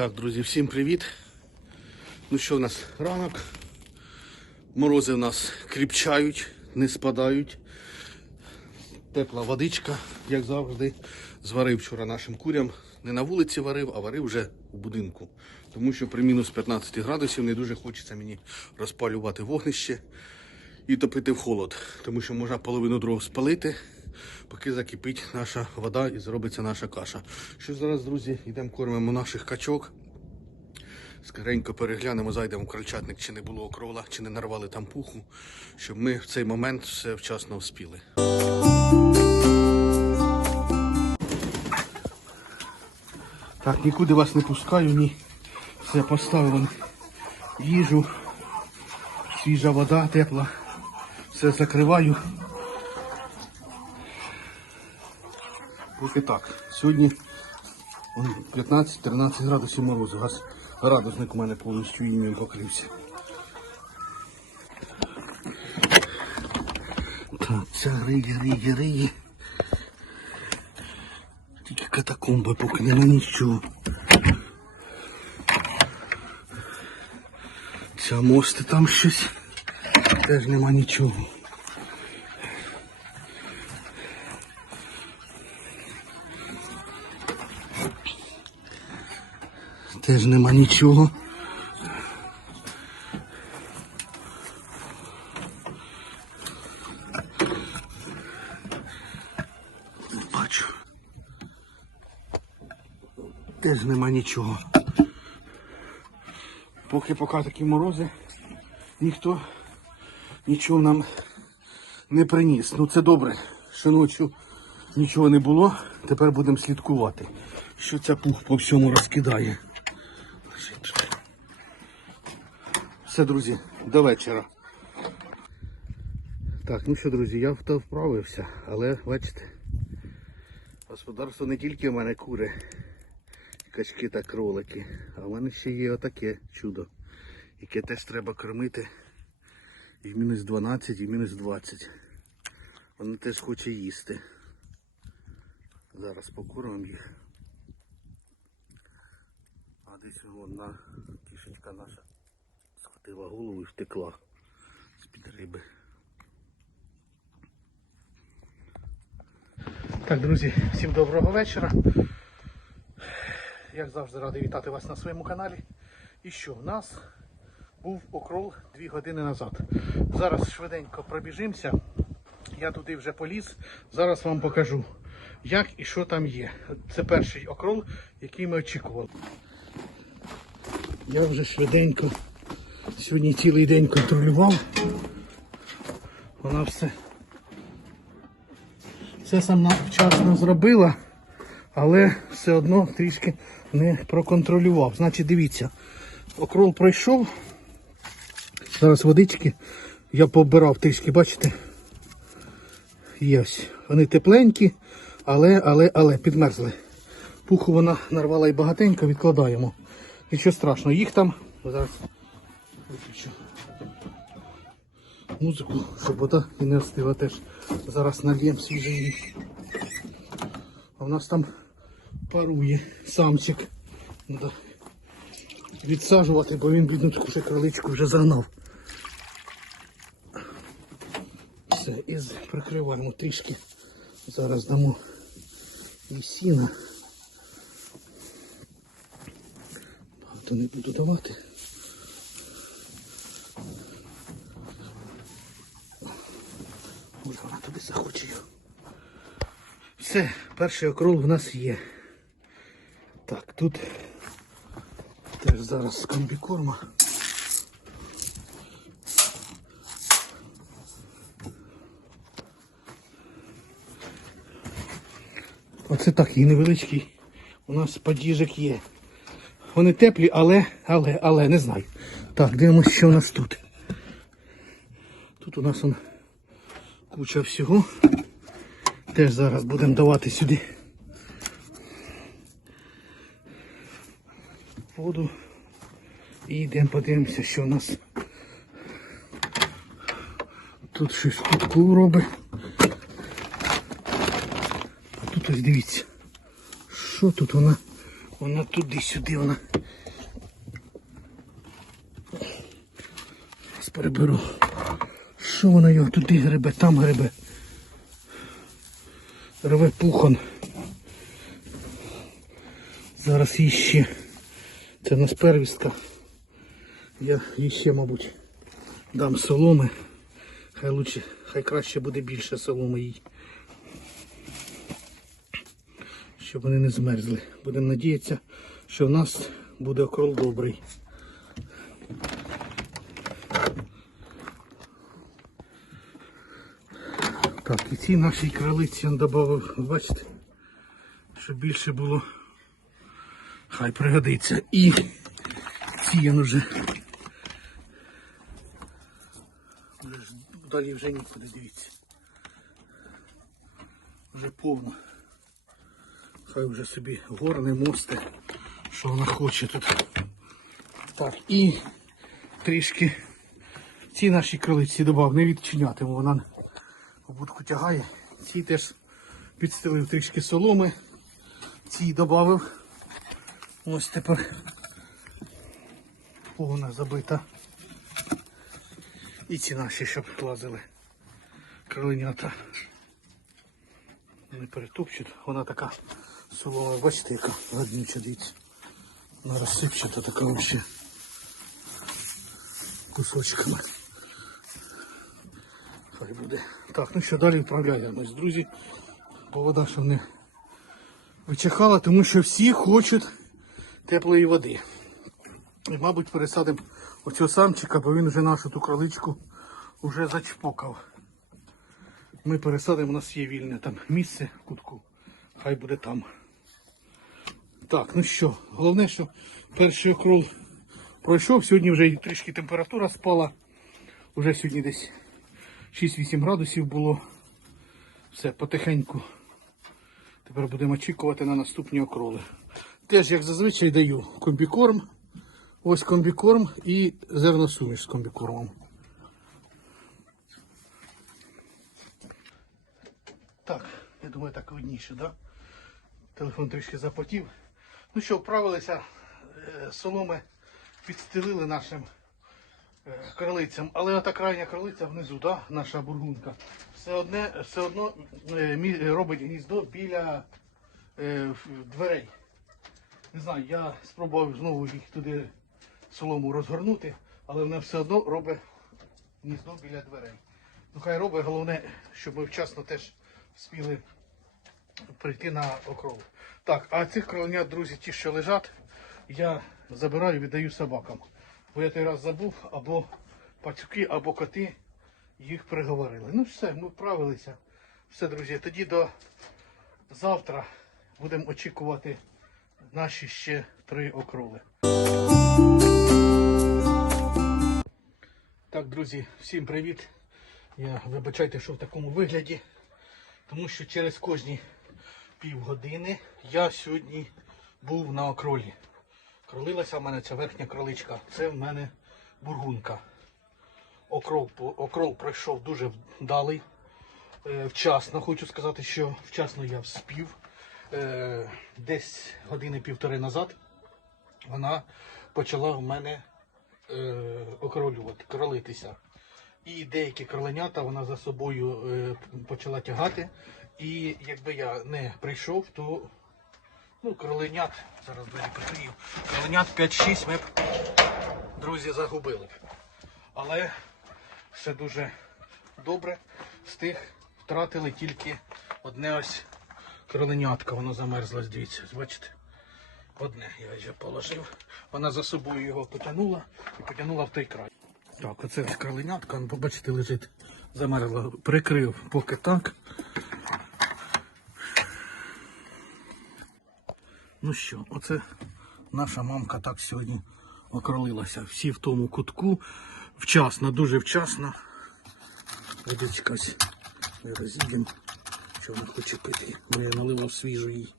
Так, друзі, всім привіт. Ну що в нас ранок? Морози в нас кріпчають, не спадають. Тепла водичка, як завжди. Зварив вчора нашим курям. Не на вулиці варив, а варив вже у будинку. Тому що при мінус 15 градусів не дуже хочеться мені розпалювати вогнище і топити в холод. Тому що можна половину дров спалити, поки закипить наша вода і зробиться наша каша. Що зараз, друзі, йдемо кормимо наших качок. Скоренько переглянемо, зайдемо в крольчатник, чи не було окрола, чи не нарвали там пуху, щоб ми в цей момент все вчасно вспіли. Так, нікуди вас не пускаю, ні. Все поставив їжу, свіжа вода тепла. Все закриваю. Поки так. Сьогодні 15-13 градусів морозу. Газ, градусник у мене повністю інним покрився. Так, це риє, риє, риє. Тільки катакомби, поки нема нічого. Ця мости там щось. Теж нема нічого. Теж нема нічого. Бачу. Теж нема нічого. Поки поки такі морози, ніхто нічого нам не приніс. Ну це добре, що ночі нічого не було. Тепер будемо слідкувати, що ця пух по всьому розкидає. Все, друзі, до вечора. Так, ну що, друзі, я вправився, але бачите, господарство не тільки в мене кури, качки та кролики, а в мене ще є отаке чудо, яке теж треба кормити і в мінус 12, і в мінус 20. Воно теж хоче їсти. Зараз покормимо їх. Десь одна кішечка наша схватила голову і втекла з-під риби. Так, друзі, всім доброго вечора. Як завжди радий вітати вас на своєму каналі. І що, в нас був окрол 2 години назад. Зараз швиденько пробіжимося. Я туди вже поліз. Зараз вам покажу, як і що там є. Це перший окрол, який ми очікували. Я вже швиденько сьогодні цілий день контролював. Вона все все сама вчасно зробила, але все одно трішки не проконтролював. Значить, дивіться, окрол пройшов. Зараз водички я побирав трішки, бачите? Є ось. Вони тепленькі, але, але, але підмерзли. Пуху вона нарвала і багатенько, відкладаємо. Нічого страшного, їх там. Зараз виключу музику, щоб вода і не остила теж. Зараз нальємо свіжий. А в нас там парує самчик. Треба відсаджувати, бо він бідну таку ще кроличку вже загнав. Все, і прикриваємо трішки. Зараз дамо і сіна. Багато не буду давати. Може вона туди захоче його. Все, перший окрол в нас є. Так, тут теж зараз комбікорма. Оце такий невеличкий. У нас падіжик є. Вони теплі, але, але, але, не знаю. Так, дивимося, що у нас тут. Тут у нас он куча всього. Теж зараз будемо давати сюди воду. І йдемо подивимося, що у нас тут щось кутку робить. А тут ось дивіться, що тут вона Вона туди-сюди, вона. Зараз переберу. Що вона його туди гребе, там гребе. Рве пухон. Зараз їй ще. Це в нас первістка. Я їй ще, мабуть, дам соломи. Хай лучше, хай краще буде більше соломи їй. Щоб вони не змерзли. Будемо надіятися, що в нас буде окрол добрий. Так, і ці нашій крилиці він додав, бачите, щоб більше було. Хай пригодиться. І ці він уже. Далі вже нікуди дивіться. Вже повно. Хай вже собі горне мости, що вона хоче тут. Так, і трішки ці наші крилиці додав, не відчинятиму, вона будку тягає. Ці теж підстелив трішки соломи. Ці додав. Ось тепер повна забита. І ці наші, щоб лазили крилинята. Не перетопчуть. Вона така солома, бачите, яка гарнюча дивіться. Вона розсипчата така взагалі кусочками. Хай буде. Так, ну що далі відправляємось, друзі. Бо вода щоб не вичихала, тому що всі хочуть теплої води. І, мабуть, пересадимо оцього самчика, бо він вже нашу ту кроличку вже зачпокав. Ми пересадимо, у нас є вільне там місце в кутку. Хай буде там. Так, ну що, головне, що перший окрол пройшов. Сьогодні вже трішки температура спала. Уже сьогодні десь 6-8 градусів було. Все, потихеньку. Тепер будемо очікувати на наступні окроли. Теж, як зазвичай, даю комбікорм. Ось комбікорм і зерносуміш з комбікормом. Так, я думаю, так видніше, да? Телефон трішки запотів. Ну що, вправилися, е, соломи підстелили нашим е, кролицям, але ота крайня кролиця внизу, да, наша бургунка, все, одне, все одно е, робить гніздо біля дверей. Не знаю, я спробував знову їх туди солому розгорнути, але вона все одно робить гніздо біля дверей. Ну хай робить, головне, щоб ми вчасно теж спіли прийти на окрол. Так, а цих кроленят, друзі, ті, що лежать, я забираю і віддаю собакам. Бо я той раз забув, або пацюки, або коти їх приговорили. Ну все, ми вправилися. Все, друзі, тоді до завтра будемо очікувати наші ще три окроли. Так, друзі, всім привіт. Я вибачайте, що в такому вигляді, тому що через кожні півгодини я сьогодні був на окролі. Кролилася в мене ця верхня кроличка. Це в мене бургунка. Окрол, окрол пройшов дуже вдалий. Е, вчасно, хочу сказати, що вчасно я вспів. Е, десь години півтори назад вона почала в мене е, окролювати, кролитися. І деякі кроленята вона за собою почала тягати. І якби я не прийшов, то ну, кроленят, зараз двері прикрию, кроленят 5-6 ми б, друзі, загубили. б. Але все дуже добре. З тих втратили тільки одне ось кроленятка, воно замерзло, дивіться, бачите? Одне я вже положив. Вона за собою його потягнула і потягнула в той край. Так, оце ось кроленятка, он, побачите, лежить, замерзла. Прикрив поки так. Ну що, оце наша мамка так сьогодні окролилася. Всі в тому кутку. Вчасно, дуже вчасно. Водичка ось не що вона хоче пити, бо я наливав свіжу їй.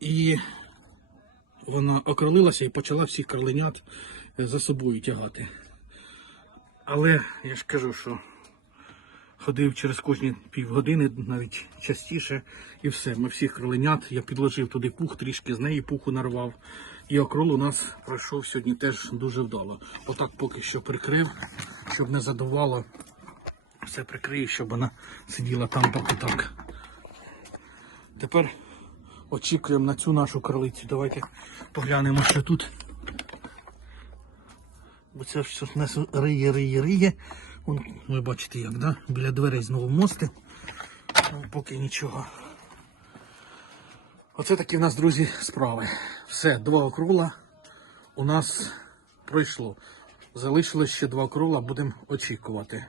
І вона окролилася і почала всіх кроленят е, за собою тягати. Але я ж кажу, що ходив через кожні півгодини, навіть частіше, і все. Ми всіх кроленят. Я підложив туди пух, трішки з неї пуху нарвав. І окрол у нас пройшов сьогодні теж дуже вдало. Отак поки що прикрив, щоб не задувало. Все прикрию, щоб вона сиділа там поки так. Тепер очікуємо на цю нашу кролицю. Давайте поглянемо, що тут. Бо це щось нас риє, риє, риє. Вон, ви бачите як, да? Біля дверей знову мости. Ну, Поки нічого. Оце такі в нас, друзі, справи. Все, два окрула у нас пройшло. Залишилось ще два окрула, будемо очікувати.